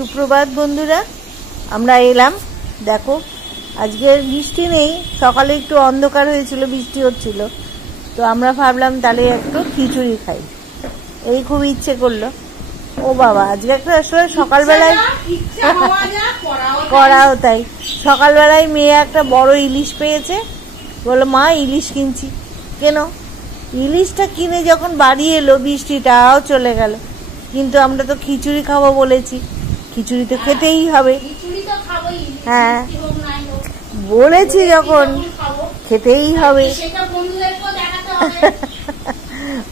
সুপ্রভাত বন্ধুরা, আমরা এলাম। দেখো আজকে বৃষ্টি নেই, সকালে একটু অন্ধকার হয়েছিল, বৃষ্টি হচ্ছিল, তো আমরা ভাবলাম তাহলে একটু খিচুড়ি খাই, এই খুব ইচ্ছে করলো। ও বাবা, আজকে একটা আসলে সকালবেলায় করাও তাই, সকালবেলায় মেয়ে একটা বড় ইলিশ পেয়েছে, বললো মা ইলিশ কিনছি। কেন? ইলিশটা কিনে যখন বাড়ি এলো বৃষ্টিটাও চলে গেল, কিন্তু আমরা তো খিচুড়ি খাবো বলেছি, খিচুড়ি তো খেতেই হবে। হ্যাঁ বলেছি যখন খেতেই হবে,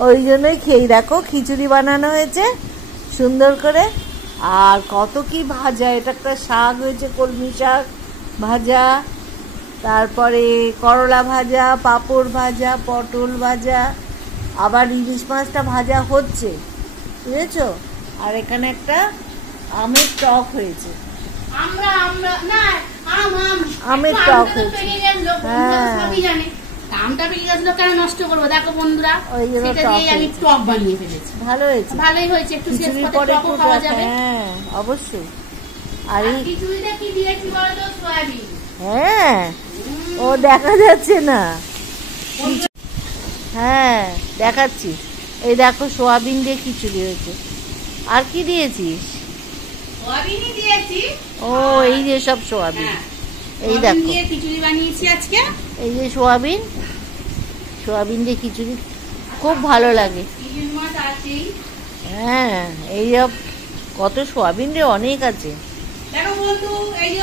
ওই জন্যই খেয়ে। দেখো খিচুড়ি বানানো হয়েছে সুন্দর করে, আর কত কি ভাজা, এটা একটা শাক হয়েছে, কলমি শাক ভাজা, তারপরে করলা ভাজা, পাঁপড় ভাজা, পটল ভাজা, আবার ইলিশ মাছটা ভাজা হচ্ছে, বুঝেছো? আর এখানে একটা আমের টক হয়েছে, আমের টক হয়েছে। হ্যাঁ আমটা পেকে গেছিল, কেন নষ্ট করবো? দেখো বন্ধুরা, সেটা দিয়ে আমি টক বানিয়ে ফেলেছি। ভালো হয়েছে, ভালোই হয়েছে, একটু শেষ পথে টকও খাওয়া যাবে। হ্যাঁ অবশ্যই। আর এই খিচুড়িতে কি দিয়েছি বলতো? সয়াবিন। হ্যাঁ ও দেখা যাচ্ছে না, হ্যাঁ দেখাচ্ছি। এই দেখো সোয়াবিন দিয়ে খিচুড়ি হয়েছে। আর কি দিয়েছিস? সোয়াবিনই দিয়েছি। ও এই যে সব সোয়াবিন, এই দেখো খিচুড়ি বানিয়েছি আজকে। এই যে সোয়াবিন, সোয়াবিন দিয়ে খিচুড়ি খুব ভালো লাগে। হ্যাঁ এই কত সোয়াবিন রে, অনেক আছে। দেখো বন্ধু, এই যে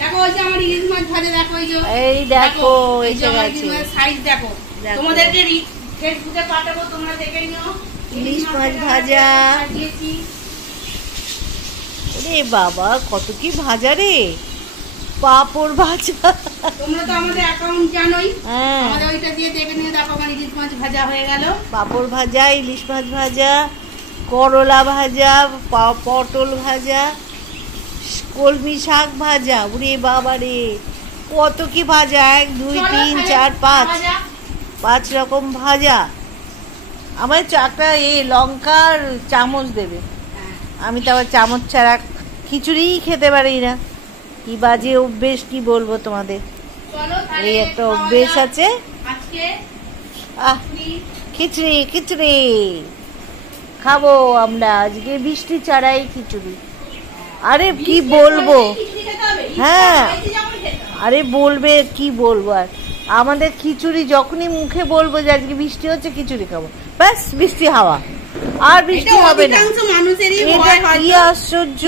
দেখো, ওই যে আমার ইলিশ মাছ ভাজা, দেখো এই দেখো এসে গেছে, সাইজ দেখো। তোমাদেরকে ফেসবুকে পাঠাবো, তোমরা দেখে নিও। ইলিশ মাছ ভাজা, ওরে বাবা কত কি ভাজা রে, পাঁপড় ভাজা। তোমরা তো আমাদের অ্যাকাউন্ট জানোই, আমাদের ওইটা দিয়ে দেখে নিও। দেখো আমার ইলিশ মাছ ভাজা হয়ে গেল, পাঁপড় ভাজা, ইলিশ মাছ ভাজা, করলা ভাজা, পটল ভাজা, কলমি শাক ভাজা। ওরে বাবা রে কত কি ভাজা, 1 2 3 4 5 রকম ভাজা। আমার চাকরা লঙ্কার চামচ দেবে, আমি তো আবার চামচ ছাড়া খিচুড়ি খেতে পারি না। কি বাজে অভ্যেস, কি বলবো তোমাদের, এই একটা অভ্যেস আছে। খিচুড়ি খিচুড়ি খাবো আমরা আজকে, বৃষ্টি ছাড়াই খিচুড়ি। আরে কি বলবো, হ্যাঁ আরে বলবে কি বলবো, আর আমাদের খিচুড়ি যখনই মুখে বলবো যে আজকে বৃষ্টি হচ্ছে খিচুড়ি খাবো, ব্যাস বৃষ্টি হাওয়া, আর বৃষ্টি হবে না। এটা কি আশ্চর্য,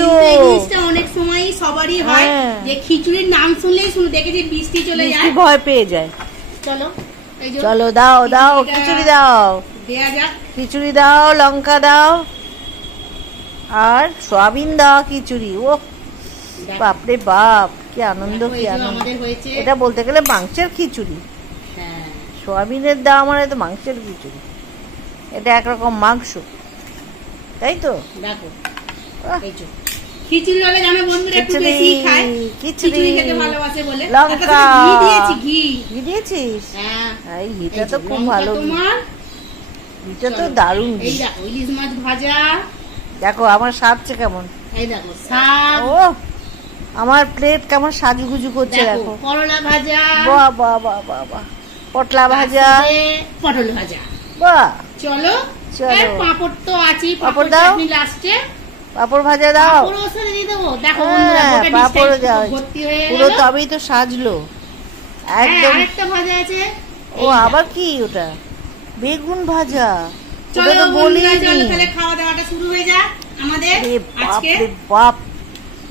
অনেক সময় সবারই হয় যে খিচুড়ির নাম শুনলেই দেখেছি বৃষ্টি চলে যায়, ভয় পেয়ে যায়। চলো চলো দাও দাও খিচুড়ি দাও, দেয়া যাক, খিচুড়ি দাও, লঙ্কা দাও, আর সয়াবিন দাও খিচুড়ি। ও বাপরে বাপ, কি আনন্দ, কি আনন্দ। এটা বলতে গেলে মাংসের খিচুড়ি, সয়াবিনের দাম, আর এটা মাংসের খিচুড়ি, এটা একরকম মাংস, তাই তো? দেখো খিচুড়ি হলে জানো বন্ধুরা একটু বেশি খায়, খিচুড়ি খেতে ভালোবাসে বলে। লঙ্কা ঘি দিয়েছি, ঘি দিয়েছিস? হ্যাঁ এই ঘিটা তো খুব ভালো, ঘিটা তো দারুণ। এই দেখো ইলিশ মাছ ভাজা, দেখো আমার সাজছে কেমন, এই দেখো শাক, ও আমার প্লেট কেমন সাজুগুজু করছে, দেখো করলা ভাজা, বাহ বাহ বাহ বাহ বাহ, পটলা ভাজা, পটল ভাজা, বাহ। চলো চলো, পাঁপড় তো আছে, পাঁপড় দাও, লাস্টে পাঁপড় ভাজা দাও, পাঁপড় পুরো, তবেই তো সাজলো একদম। আরেকটা ভাজা আছে, ও আবার কি ওটা? বেগুন ভাজা। চলো বন্ধুরা, চলো তাহলে খাওয়া দাওয়াটা শুরু হয়ে যাক আমাদের আজকে। বাপ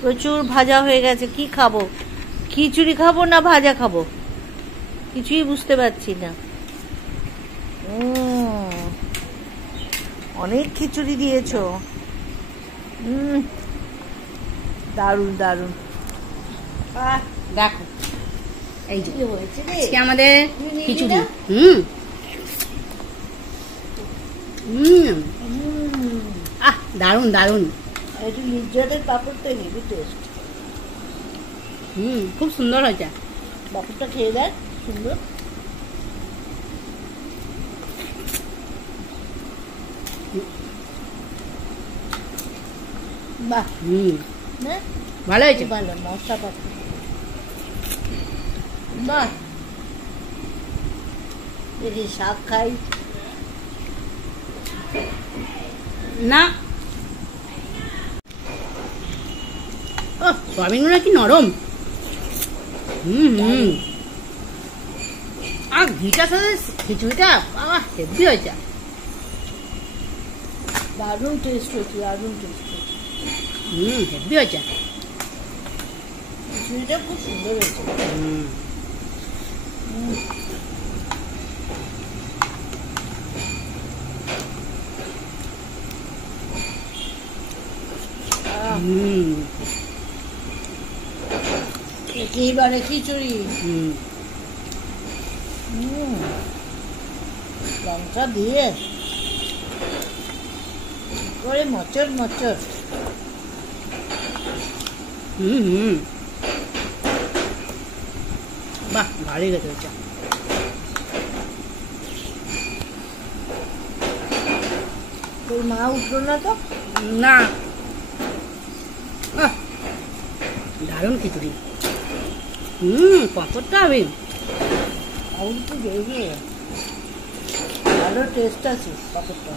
প্রচুর ভাজা হয়ে গেছে, কি খাবো? খিচুড়ি খাবো না ভাজা খাবো, কিছুই বুঝতে পারছি না। অনেক খিচুড়ি দিয়েছো, দারুন দারুন। দেখো এই যে আজকে আমাদের খিচুড়ি, দারুন দারুন। একটু নির্যাতের পাপড় তো হেভি টেস্ট, খুব সুন্দর হয়েছে। পাপড়টা খেয়ে দেখ, সুন্দর। বাহ, না ভালো হয়েছে। ভালো মশলা পাতা। বাহ, দেখি শাক খাই না, ও সয়াবিনগুলো কি নরম। আর ঘিটার সাথে খিচুড়িটা বাবা হেভি হয়েছে। দারুণ টেস্ট হয়েছে, দারুণ টেস্ট হয়েছে। হেভি হয়েছে। খিচুড়িটা খুব সুন্দর হয়েছে। একেবারে খিচুড়ি। লঙ্কা দিয়ে করে মচর মচর। বাহ ভালোই গেছে ওইটা। তোর মা উঠলো না তো? না, দারুণ খিচুড়ি। পাঁপড়টা হবে উঠতে দেখবে, ভালো টেস্ট আছে পাপড়টা।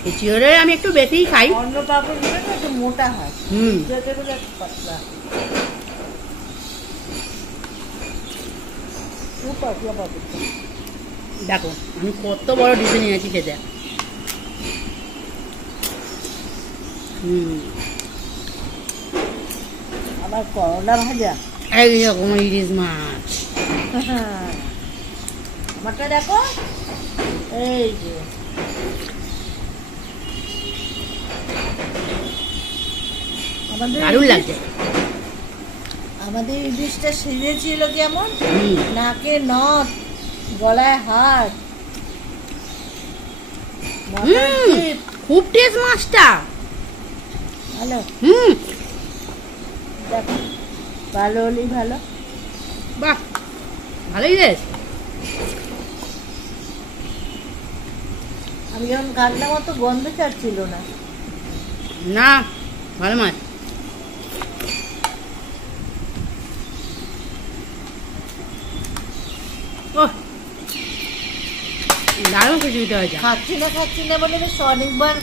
খিচুড়ি আমি একটু বেশিই খাই। অন্য পাপড় গুলো না একটু মোটা হয়, যেটা গুলো একটু পাতলা। খুব পাতলা পাপড়টা। দেখো আমি কত বড় ডিশে নিয়েছি খেতে। আবার করলা ভাজা, এইরকম ইলিশ মাছ। আমারটা দেখো, এই যে দারুণ লাগছে। আমাদের ইলিশটা সেজেছিল কেমন, নাকে নথ, গলায় হাত, খুব টেস্ট মাছটা। ভালো। দেখো ভালো হলেই ভালো। বাহ ভালোই রে। আমি যখন কাটলাম অত গন্ধ ছাড়ছিল না। না ভালো মাছ। ও দারুণ খিচুড়িটা হয়েছে। খাচ্ছি না বলে বেশ অনেকবার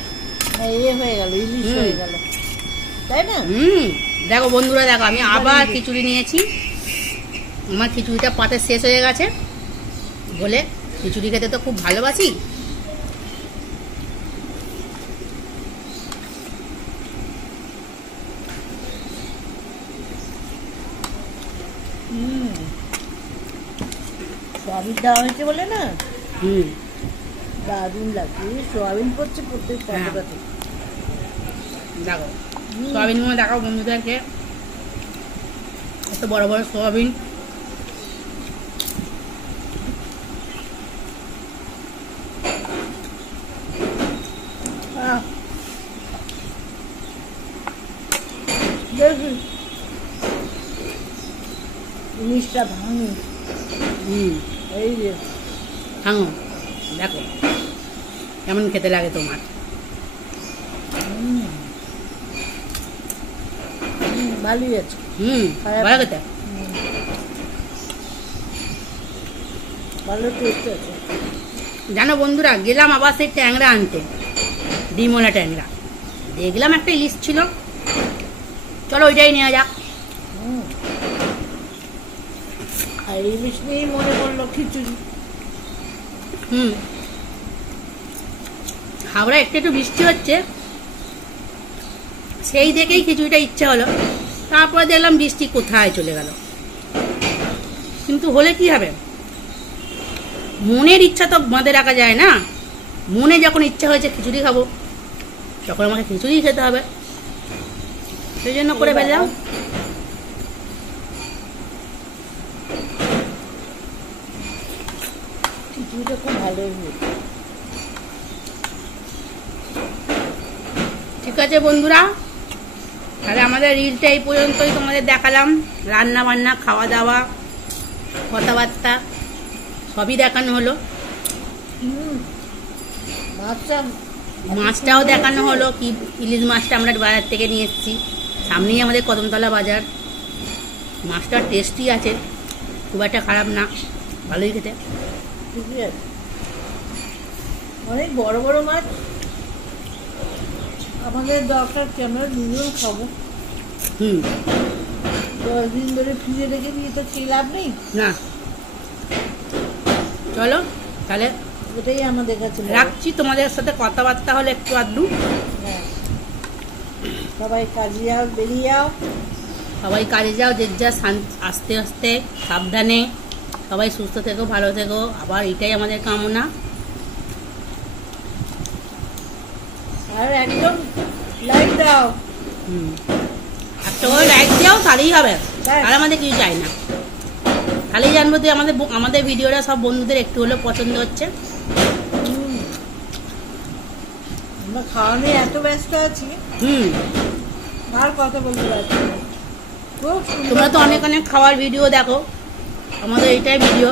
ইয়ে হয়ে গেল, ইলিশ হয়ে গেল, তাই না? দেখো বন্ধুরা, দেখো আমি আবার খিচুড়ি নিয়েছি। আমার খিচুড়িটা পাতে শেষ হয়ে গেছে বলে খিচুড়ি খেতে তো খুব ভালোবাসি। সোয়াবিন দেওয়া হয়েছে বলে না, দারুণ লাগছে। সোয়াবিন পড়ছে প্রত্যেক পাতাতে। দেখো সোয়াবিন গুলো দেখাও বন্ধুদেরকে, এত বড় বড় সোয়াবিন। দেখি ইলিশটা ভাঙি, এই যে ভাঙো, দেখো কেমন খেতে লাগে তোমার। ভালোই আছে। ভালো খেতে, ভালো টেস্ট আছে। জানো বন্ধুরা, গেলাম আবার সেই ট্যাংরা আনতে, ডিমওয়ালা ট্যাংরা। দেখলাম একটা ইলিশ ছিল, চলো ওইটাই নেওয়া যাক। আর ইলিশ নিয়েই মনে পড়লো খিচুড়ি। হাওড়া একটু বৃষ্টি হচ্ছে, সেই দেখেই খিচুড়িটা ইচ্ছা হলো। তারপরে দেখলাম বৃষ্টি কোথায় চলে গেল। কিন্তু হলে কি হবে, মনের ইচ্ছা তো বাঁধে রাখা যায় না। মনে যখন ইচ্ছা হয়েছে খিচুড়ি খাবো, তখন আমাকে খিচুড়ি খেতে হবে, সেই জন্য করে ফেললাম। খিচুড়িটা খুব ভালোই হয়েছে। ঠিক আছে বন্ধুরা, তাহলে আমাদের রিলটা এই পর্যন্তই তোমাদের দেখালাম। রান্না বান্না, খাওয়া দাওয়া, কথাবার্তা সবই দেখানো হলো। মাছটা মাছটাও দেখানো হলো, কি ইলিশ মাছটা আমরা বাজার থেকে নিয়ে এসেছি, সামনেই আমাদের কদমতলা বাজার। মাছটা টেস্টি আছে, খুব একটা খারাপ না, ভালোই খেতে। ঠিকই আছে, অনেক বড় বড় মাছ। আমাদের দরকার কি, আমরা দুজন খাবো। 10 দিন ধরে ফ্রিজে রেখে দিয়ে তো খেয়ে লাভ নেই না। চলো তাহলে ওটাই আমাদের কাছে বড়। রাখছি, তোমাদের সাথে কথাবার্তা হলে একটু আধটু। হ্যাঁ, সবাই কাজে যাও, বেরিয়ে যাও। সবাই কাজে যাও, যে যা আস্তে আস্তে সাবধানে, সবাই সুস্থ থেকো, ভালো থেকো। আবার এটাই আমাদের কামনা। আর একদম লাইক দাও। একটা করে লাইক দাও, তাহলেই হবে, ব্যাস। আর আমাদের কিছু চাই না। তাহলেই জানবো যে আমাদের ভিডিওটা সব বন্ধুদের একটু হলেও পছন্দ হচ্ছে। আমরা খাওয়া নিয়ে এত ব্যস্ত আছি, আর কথা বলতে পারছি না। খুব সুন্দর। তোমরা তো অনেক অনেক খাওয়ার ভিডিও দেখো, আমাদের এইটাই ভিডিও।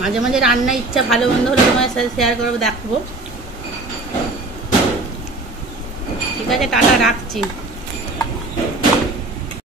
মাঝে মাঝে রান্নার ইচ্ছা ভালো মন্দ হলে তোমার সাথে শেয়ার করবো, দেখবো। ঠিক আছে, টাটা, রাখছি।